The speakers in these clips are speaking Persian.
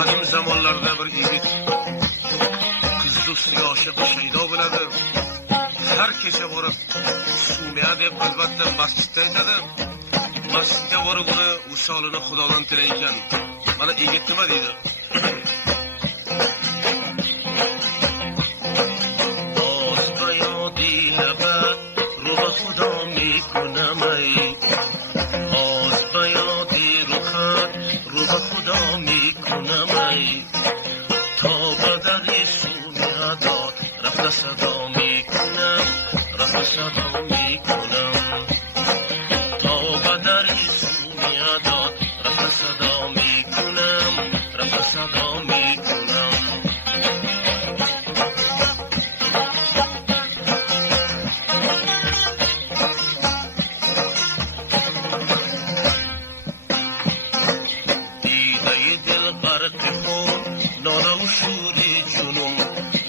Qadim zamonlarda bir yigit qiz do'stiga oshiq shaydo bo'ladi. Har kecha borib sumiya deb albatta masjidda aytadi. Masjidga borib uni usolini Xudodan tilaykan. Mana yigit nima deydi? Oz bayodi labat ruba Xudo mikunamay. Oz bayodi ruhat ruba Xudo mikunamay. تا بدری سومیادار رفت صدا میکنم رفت صدا میکنم تا بدری سومیادار رفت صدا میکنم رفت صدا میکنم دیده دل غرق خون ناله و شور جنون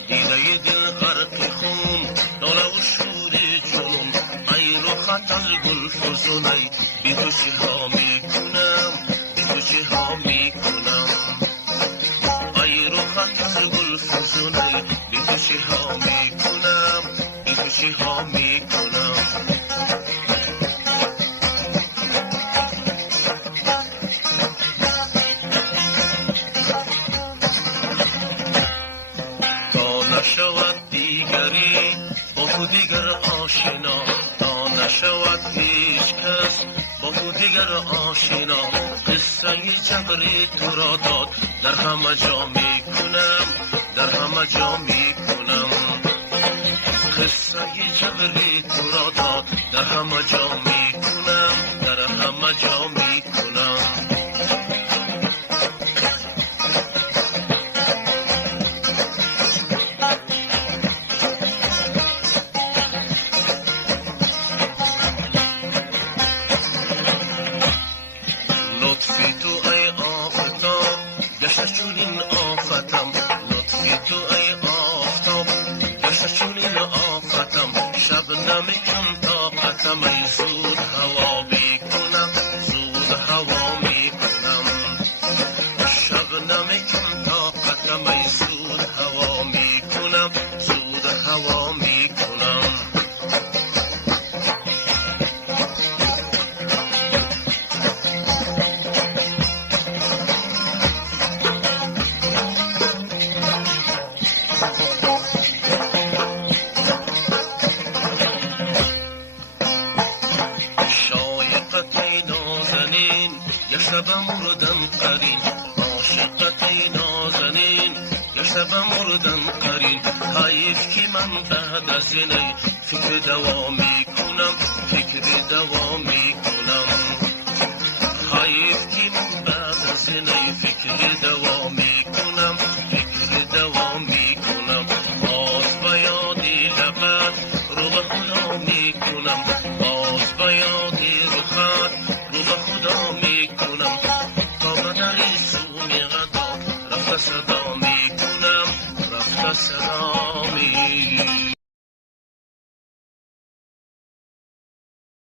دیده دل غرق خون ناله و شور جنون ای رخت از گل فزونی بی تو چه ها میکنم بی تو چه ها میکنم ای رخت از گل فزونی بی تو چه ها میکنم بی تو چه ها میکنم نشود دیگری با تو دیگر آشنا تا نشود هیچ کس با تو دیگر آشنا قصه جبری تو را داد در همه جا میکنم در همه جا میکنم قصه جبری تو را داد در همه جا میکنم در همه جا میکنم لطفی تو ای آفتاب گشت چونین آفتم لطفی تو ای آفتاب گشت چونین آفتم شب نمیکن طاقتم ای زود هوا میکنم زود هوا میکنم شب نمیکن طاقتم ای زود هوا میکنم زود هوا میکنم گشته بمردم قرین عاشقت ای نازنین گشته بمردم قرین حیف که من بعد از اینه فکر دوام میکنم فکر دوام میکنم حیف که من بعد از اینه فکر دوام میکنم فکر دوام میکنم باز بیادی لبت رو به خدا میکنم باز بیادی رخت رو به خدا میکنم تا بدری سومی غدا رفت صدا